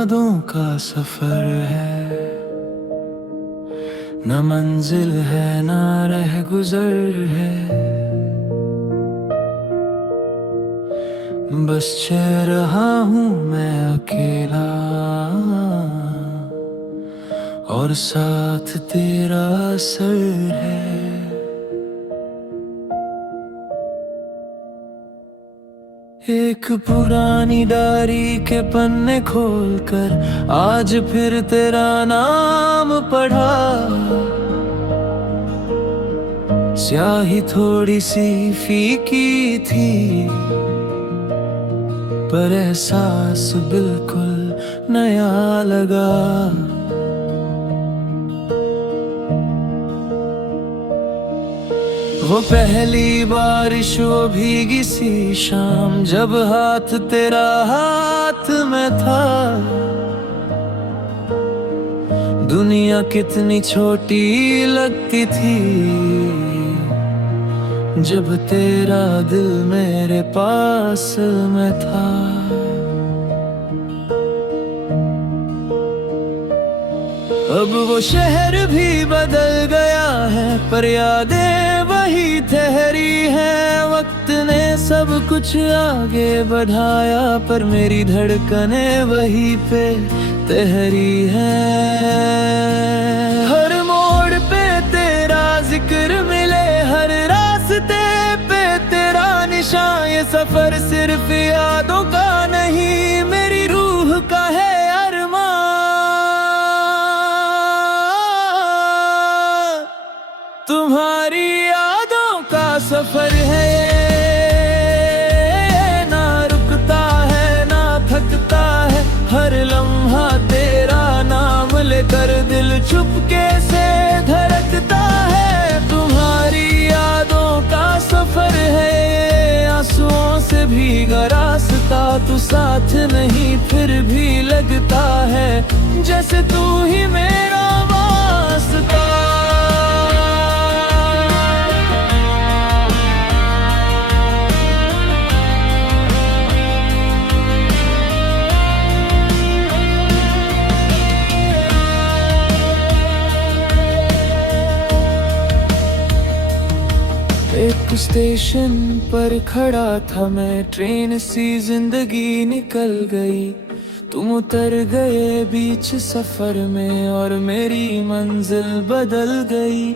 यादों का सफर है, न मंजिल है न रह गुजर है। बस चल रहा हूँ मैं अकेला और साथ तेरा असर है। एक पुरानी डायरी के पन्ने खोलकर आज फिर तेरा नाम पढ़ा। स्याही थोड़ी सी फीकी थी, पर एहसास बिल्कुल नया लगा। वो पहली बारिश, वो भीगी सी शाम, जब हाथ तेरा हाथ में था। दुनिया कितनी छोटी लगती थी जब तेरा दिल मेरे पास में था। अब वो शहर भी बदल गया है, पर यादें वही ठहरी हैं। वक्त ने सब कुछ आगे बढ़ाया, पर मेरी धड़कनें वही पे ठहरी हैं। हर मोड़ पे तेरा जिक्र मिले, हर रास्ते पे तेरा निशान। ये सफर सिर्फ यादों का नहीं, मेरी रूह का है अरमान। तुम्हारी यादों का सफर है ये, ना रुकता है ना थकता है। हर लम्हा तेरा नाम लेकर दिल चुपके से धड़कता है। तुम्हारी यादों का सफर है ये, आंसुओं से भीगा रास्ता। तू साथ नहीं फिर भी लगता है जैसे तू ही मेरा वास्ता। एक स्टेशन पर खड़ा था मैं, ट्रेन सी जिंदगी निकल गई। तुम उतर गए बीच सफर में और मेरी मंजिल बदल गई।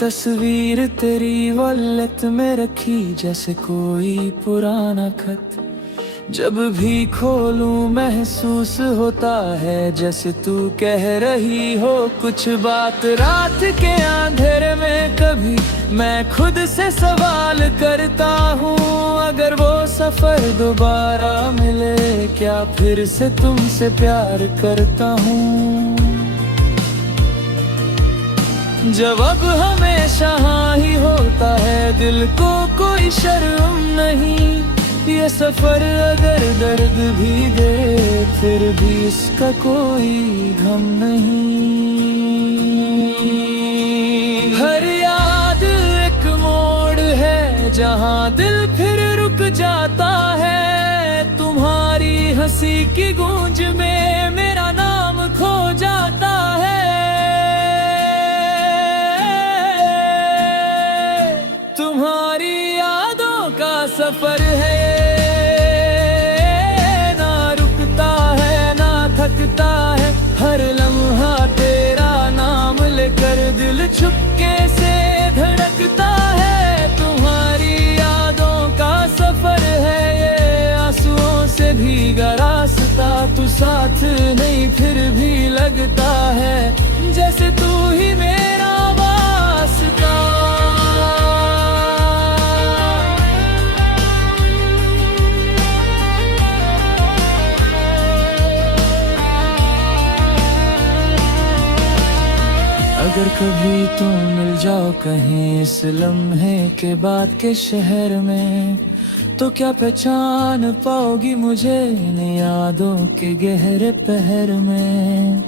तस्वीर तेरी वॉलेट में रखी जैसे कोई पुराना खत। जब भी खोलूं महसूस होता है जैसे तू कह रही हो कुछ बात। रात के अंधेरे में कभी मैं खुद से सवाल करता हूँ, अगर वो सफर दोबारा मिले क्या फिर से तुमसे प्यार करता हूँ। जवाब हमेशा हाँ ही होता है, दिल को कोई शर्म नहीं। ये सफर अगर दर्द भी दे फिर भी इसका कोई गम नहीं। हर याद एक मोड़ है जहाँ दिल फिर रुक जाता है। तुम्हारी हंसी की गूंज में मेरा नाम खो जाता है। तुम्हारी यादों का सफर है, है हर लम्हा तेरा नाम लेकर दिल चुपके से धड़कता है। तुम्हारी यादों का सफर है ये, आंसुओं से भीगा रास्ता। तू साथ नहीं फिर भी लगता है जैसे तू ही मेरा वास्ता। अगर कभी तुम मिल जाओ कहीं इस लम्हे के बाद के शहर में, तो क्या पहचान पाओगी मुझे, इन यादों के गहरे पहर में।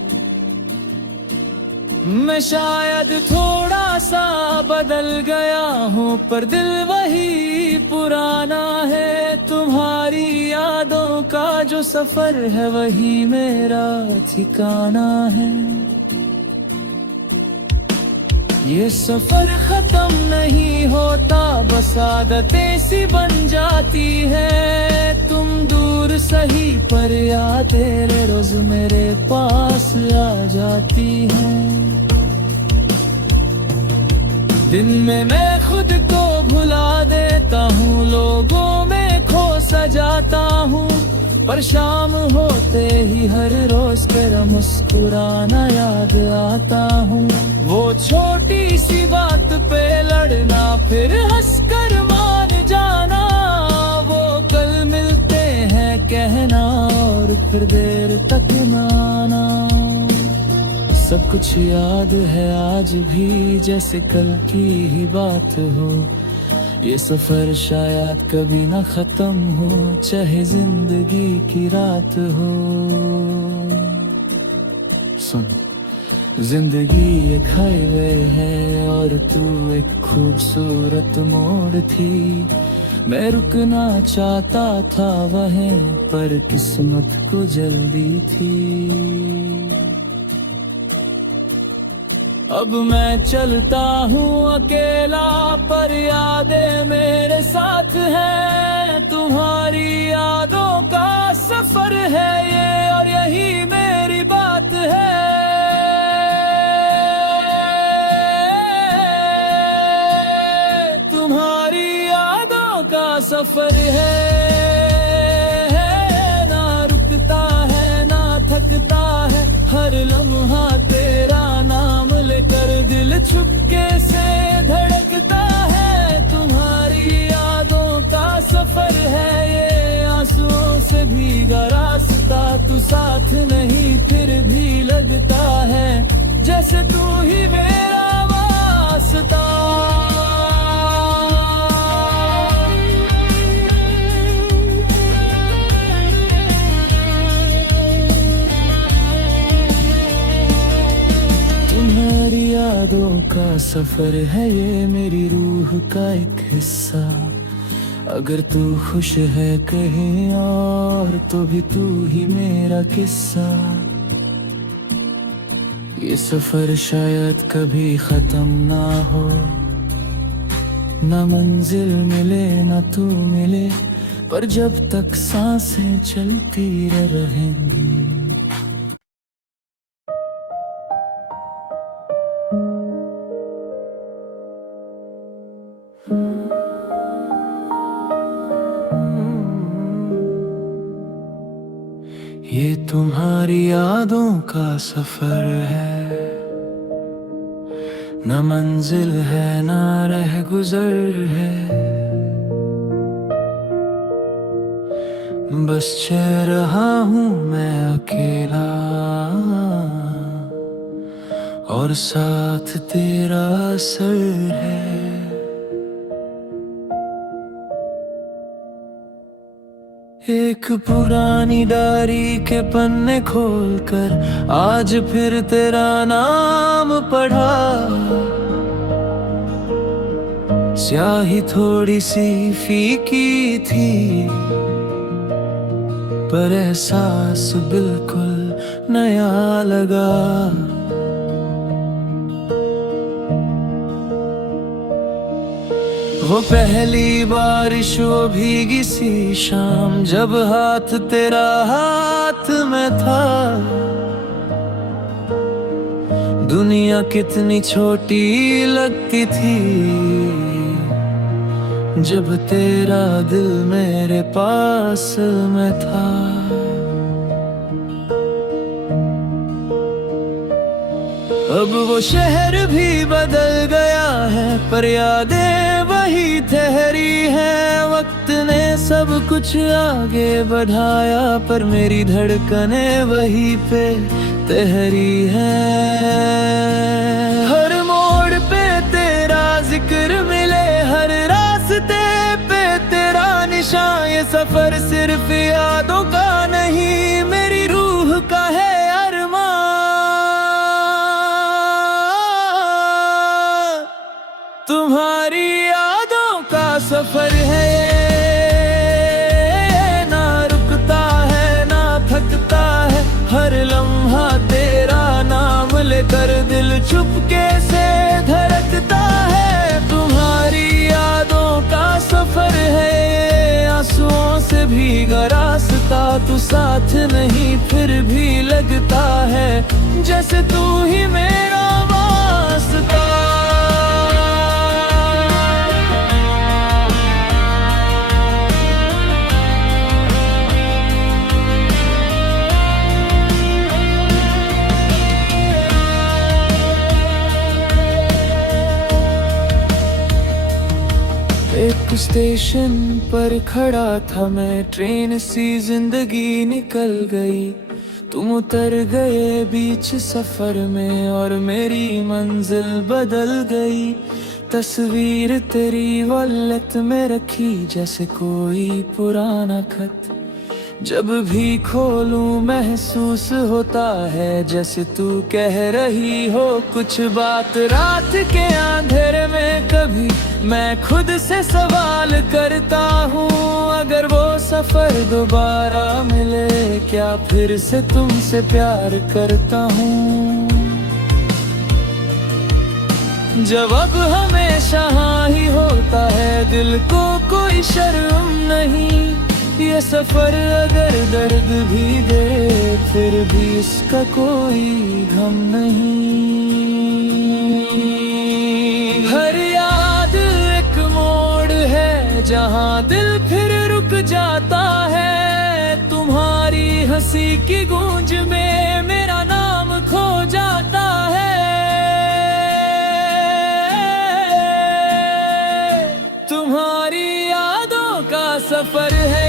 मैं शायद थोड़ा सा बदल गया हूँ, पर दिल वही पुराना है। तुम्हारी यादों का जो सफर है वही मेरा ठिकाना है। ये सफर खत्म नहीं होता, बस आदतें सी बन जाती है। तुम दूर सही पर यादें रोज मेरे पास आ जाती हैं। दिन में मैं खुद को भुला देता हूँ, लोगों में खो सजाता हूँ, पर शाम होते ही हर रोज तेरा मुस्कुराना याद आता हूँ। वो छोटी सी बात पे लड़ना, फिर हंसकर मान जाना, वो कल मिलते हैं कहना और फिर देर तक ना आना। सब कुछ याद है आज भी जैसे कल की ही बात हो। ये सफर शायद कभी ना खत्म हो, चाहे जिंदगी की रात हो। सुन, जिंदगी एक हाईवे है और तू एक खूबसूरत मोड़ थी। मैं रुकना चाहता था वहीं, पर किस्मत को जल्दी थी। अब मैं चलता हूँ अकेला, पर यादें मेरे साथ हैं। तुम्हारी यादों का सफर है ये, और यही मेरी बात है। तुम्हारी यादों का सफर है, ना रुकता है ना थकता है। हर लम्हा तेरा नाम लेकर दिल चुपके से धड़कता है। तुम्हारी यादों का सफर है ये, आंसुओं से भीगा रास्ता। तू साथ नहीं फिर भी लगता है जैसे तू ही मेरा वास्ता। यादों का सफर है ये, मेरी रूह का एक हिस्सा। अगर तू खुश है कहीं और, तो भी तू ही मेरा किस्सा। ये सफर शायद कभी खत्म ना हो, न मंजिल मिले न तू मिले, पर जब तक सांसें चलती रहेंगी। ये तुम्हारी यादों का सफर है, न मंजिल है न रह गुजर है। बस चल रहा हूँ मैं अकेला, और साथ तेरा सर है। एक पुरानी डायरी के पन्ने खोलकर आज फिर तेरा नाम पढ़ा। स्याही थोड़ी सी फीकी थी, पर एहसास बिल्कुल नया लगा। वो पहली बारिश, वो भीगी सी शाम, जब हाथ तेरा हाथ में था। दुनिया कितनी छोटी लगती थी, जब तेरा दिल मेरे पास में था। अब वो शहर भी बदल गया है, पर यादें वही ठहरी है। वक्त ने सब कुछ आगे बढ़ाया, पर मेरी धड़कनें वही पे ठहरी है। हर मोड़ पे तेरा जिक्र मिले, हर रास्ते पे तेरा निशान। ये सफर सिर्फ यादों का नहीं, मेरी रूह का है अरमान। हर लम्हा तेरा नाम लेकर दिल चुपके से धड़कता है। तुम्हारी यादों का सफर है ये, आंसुओं से भीगा रास्ता। तू साथ नहीं फिर भी लगता है जैसे तू ही मेरा वास्ता। एक स्टेशन पर खड़ा था मैं, ट्रेन सी जिंदगी निकल गई। तुम उतर गए बीच सफर में और मेरी मंजिल बदल गई। तस्वीर तेरी वॉलेट में रखी जैसे कोई पुराना खत। जब भी खोलूं महसूस होता है जैसे तू कह रही हो कुछ बात। रात के अंधेरे में कभी मैं खुद से सवाल करता हूँ, अगर वो सफर दोबारा मिले क्या फिर से तुमसे प्यार करता हूँ। जवाब हमेशा हाँ ही होता है, दिल को कोई शर्म नहीं। ये सफर अगर दर्द भी दे फिर भी इसका कोई गम नहीं। हर याद एक मोड़ है जहाँ दिल फिर रुक जाता है। तुम्हारी हंसी की गूंज में मेरा नाम खो जाता है। तुम्हारी यादों का सफर है,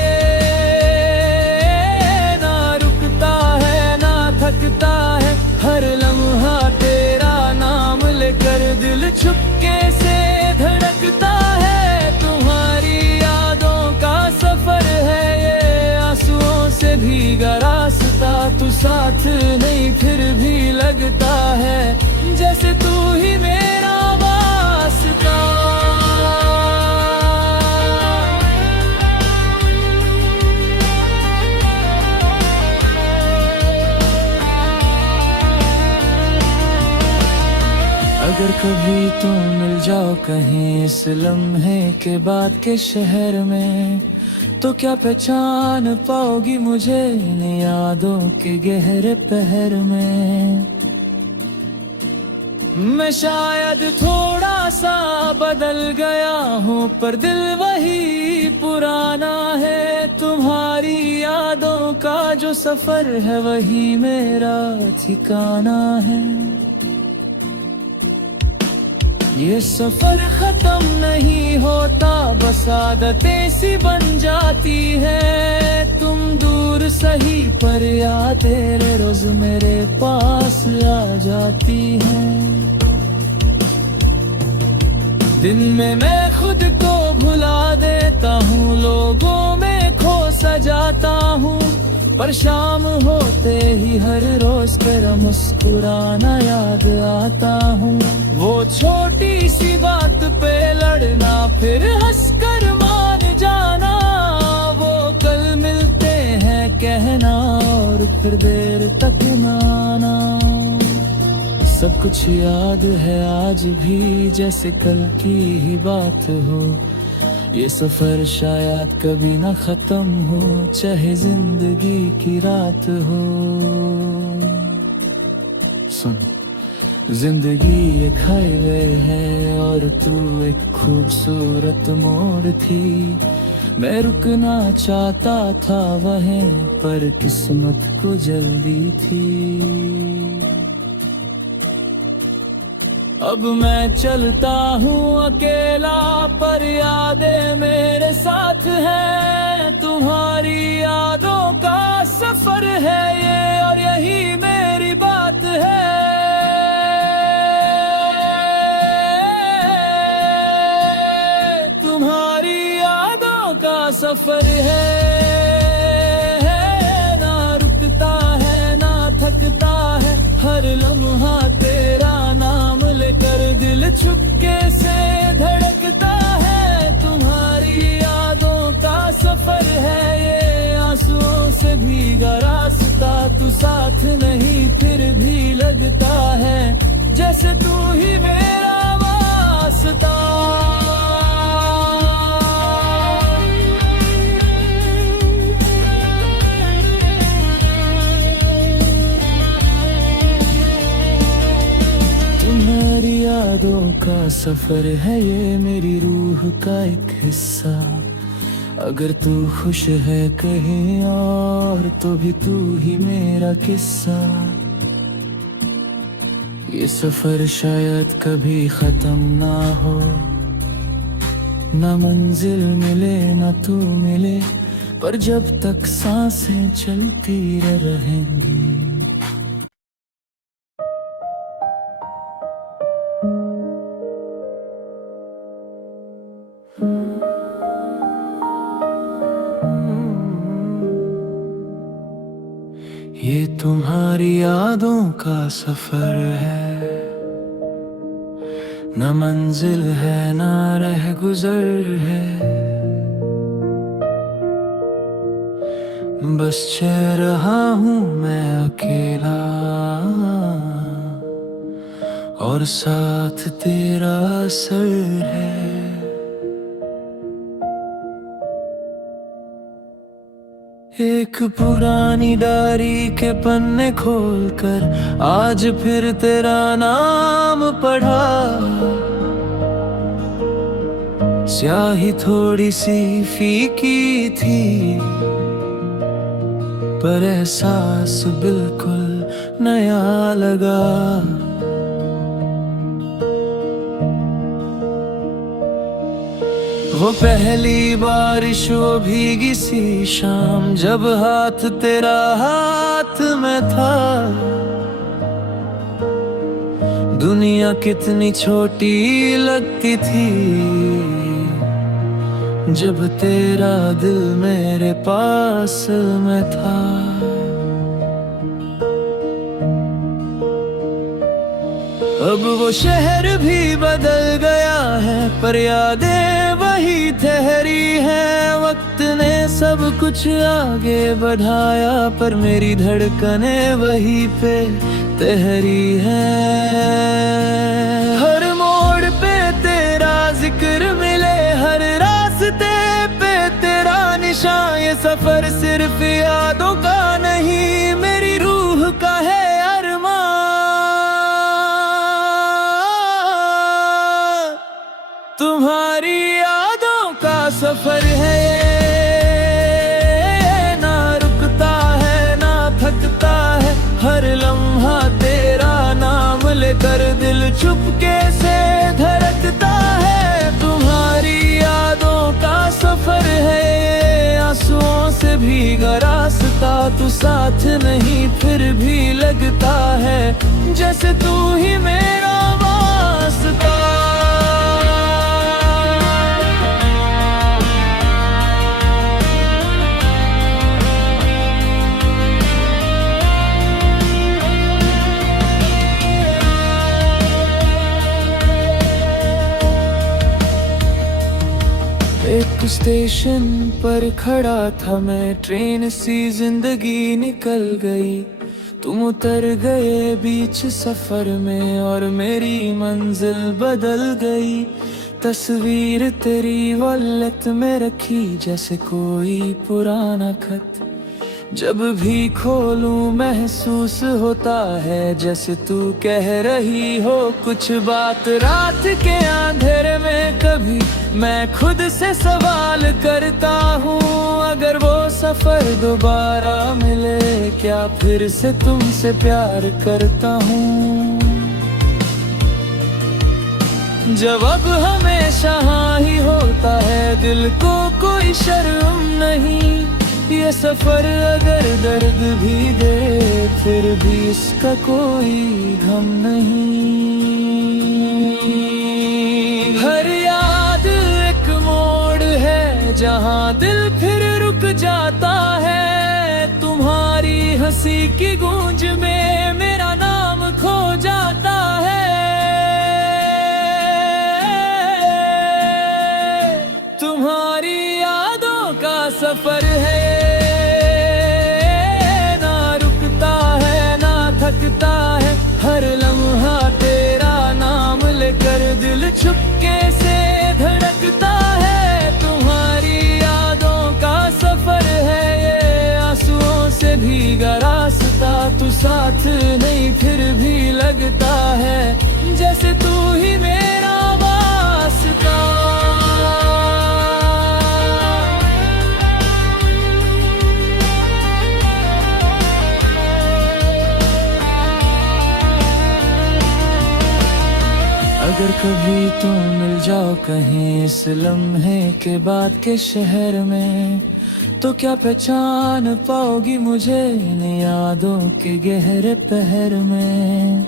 है हर लम्हा तेरा नाम लेकर दिल चुपके से धड़कता है। तुम्हारी यादों का सफर है ये, आंसुओं से भीगा रास्ता। तू साथ नहीं फिर भी लगता है जैसे तू ही मेरा वास्ता। अगर कभी तुम मिल जाओ कहीं इस लम्हे के बाद के शहर में, तो क्या पहचान पाओगी मुझे इन यादों के गहरे पहर में। मैं शायद थोड़ा सा बदल गया हूँ पर दिल वही पुराना है। तुम्हारी यादों का जो सफर है वही मेरा ठिकाना है। ये सफर खत्म नहीं होता, बस आदतें सी बन जाती है। तुम दूर सही पर याद तेरे रोज मेरे पास आ जाती है। दिन में मैं खुद को भुला देता हूँ, लोगों में खो सजाता हूँ, पर शाम होते ही हर रोज तेरा मुस्कुराना याद आता हूँ। वो छोटी सी बात पे लड़ना फिर हंसकर मान जाना, वो कल मिलते हैं कहना और फिर देर तक ना आना। सब कुछ याद है आज भी जैसे कल की ही बात हो। ये सफर शायद कभी ना खत्म हो, चाहे जिंदगी की रात हो। सुन, जिंदगी एक हाईवे है और तू एक खूबसूरत मोड़ थी। मैं रुकना चाहता था वहीं पर किस्मत को जल्दी थी। अब मैं चलता हूँ अकेला पर यादें मेरे साथ हैं। तुम्हारी यादों का सफर है ये और यही मेरी बात है। तुम्हारी यादों का सफर है, ना रुकता है ना थकता है। हर लम्हा तेरा नाम लेकर दिल चुपके से धड़कता है। तुम्हारी यादों का सफर है ये, आंसुओं से भीगा रास्ता। तू साथ नहीं फिर भी लगता है जैसे तू ही मेरा वास्ता। तुम्हारी यादों का सफर है ये मेरी रूह का एक हिस्सा। अगर तू खुश है कहीं और तो भी तू ही मेरा किस्सा। ये सफर शायद कभी खत्म ना हो, न मंजिल मिले न तू मिले, पर जब तक सांसें चलती रहेंगी। ये तुम्हारी यादों का सफर है, न मंजिल है न रह गुजर है, बस चल रहा हूँ मैं अकेला और साथ तेरा असर है। एक पुरानी डायरी के पन्ने खोलकर आज फिर तेरा नाम पढ़ा। स्याही थोड़ी सी फीकी थी पर एहसास बिल्कुल नया लगा। वो पहली बारिश वो भीगी सी शाम जब हाथ तेरा हाथ में था। दुनिया कितनी छोटी लगती थी जब तेरा दिल मेरे पास में था। अब वो शहर भी बदल गया है पर यादें वही ठहरी है। वक्त ने सब कुछ आगे बढ़ाया पर मेरी धड़कनें वही पे ठहरी है। हर मोड़ पे तेरा जिक्र मिले, हर रास्ते पे तेरा निशान। ये सफर सिर्फ यादों का नहीं मेरी रूह का है अरमान। तुम्हारी यादों का सफर है ये, ना रुकता है ना थकता है। हर लम्हा तेरा नाम लेकर दिल चुपके से धड़कता है। तुम्हारी यादों का सफर है ये, आंसुओं से भीगा रास्ता। तू साथ नहीं फिर भी लगता है जैसे तू ही मेरा वास्ता। एक स्टेशन पर खड़ा था मैं, ट्रेन सी जिंदगी निकल गई। तुम उतर गए बीच सफर में और मेरी मंजिल बदल गई। तस्वीर तेरी वॉलेट में रखी जैसे कोई पुराना खत। जब भी खोलूं महसूस होता है जैसे तू कह रही हो कुछ बात। रात के अंधेरे में कभी मैं खुद से सवाल करता हूँ, अगर वो सफर दोबारा मिले क्या फिर से तुमसे प्यार करता हूँ। जवाब हमेशा हाँ ही होता है, दिल को कोई शर्म नहीं। ये सफर अगर दर्द भी दे फिर भी इसका कोई गम नहीं। हर याद एक मोड़ है जहाँ दिल फिर रुक जाता है। तुम्हारी हंसी की गूंज में मेरा नाम खो जाता है। तुम्हारी यादों का सफर है, ना रुकता धड़कता है, हर लम्हा तेरा नाम लेकर दिल चुपके से धड़कता है। तुम्हारी यादों का सफर है ये, आंसुओं से भीगा रास्ता, तू साथ नहीं फिर भी लगता है जैसे तू ही मेरा वास्ता। अगर कभी तुम मिल जाओ कहीं इस लम्हे के बाद के शहर में, तो क्या पहचान पाओगी मुझे इन यादों के गहरे पहर में।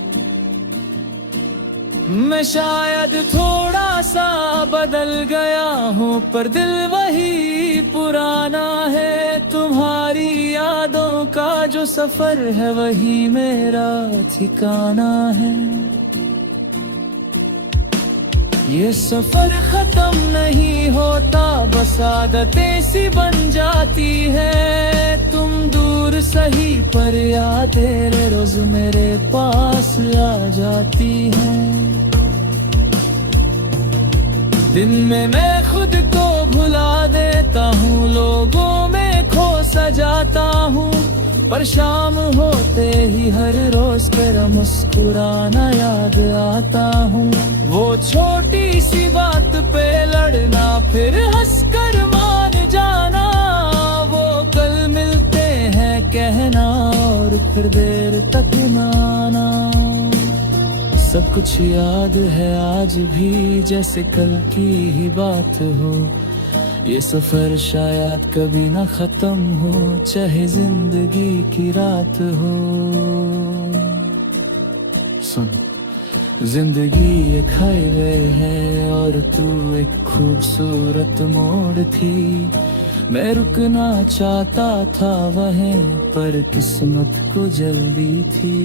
मैं शायद थोड़ा सा बदल गया हूँ पर दिल वही पुराना है। तुम्हारी यादों का जो सफर है वही मेरा ठिकाना है। ये सफर खत्म नहीं होता, बस आदतें सी बन जाती है। तुम दूर सही पर यादें रोज मेरे पास आ जाती हैं। दिन में मैं खुद को भुला देता हूँ, लोगों में खो सजाता हूँ, पर शाम होते ही हर रोज तेरा मुस्कुराना याद आता हूँ। वो छोटी सी बात पे लड़ना फिर हंसकर मान जाना, वो कल मिलते हैं कहना और फिर देर तक ना आना। सब कुछ याद है आज भी जैसे कल की ही बात हो। ये सफर शायद कभी ना खत्म हो, चाहे जिंदगी की रात हो। सुन, जिंदगी एक हाईवे है और तू एक खूबसूरत मोड़ थी। मैं रुकना चाहता था वहीं पर किस्मत को जल्दी थी।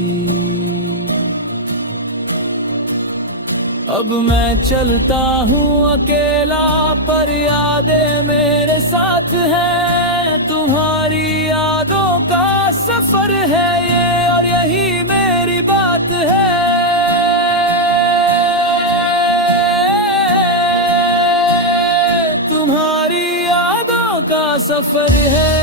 अब मैं चलता हूँ अकेला पर यादें मेरे साथ हैं। तुम्हारी यादों का सफर है ये और यही मेरी बात है। तुम्हारी यादों का सफर है,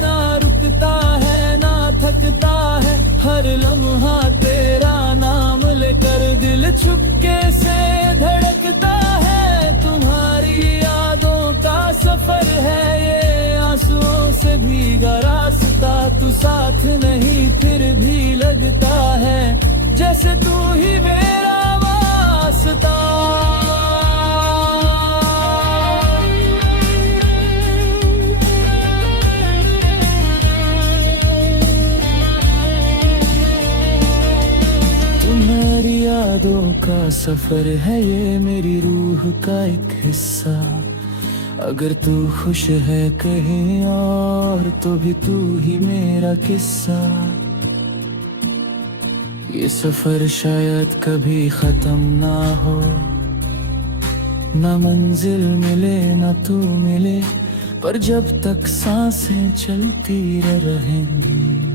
ना रुकता है ना थकता है, हर लम्हा तेरा नाम लेकर दिल चुपके से धड़कता है। तुम्हारी यादों का सफर है ये, आंसुओं से भीगा रास्ता, तू साथ नहीं फिर भी लगता है जैसे तू ही मेरा वास्ता। यादों का सफर है ये मेरी रूह का एक हिस्सा। अगर तू खुश है कहीं और तो भी तू ही मेरा किस्सा। ये सफर शायद कभी खत्म ना हो, ना मंजिल मिले ना तू मिले, पर जब तक सांसें चलती रहेंगी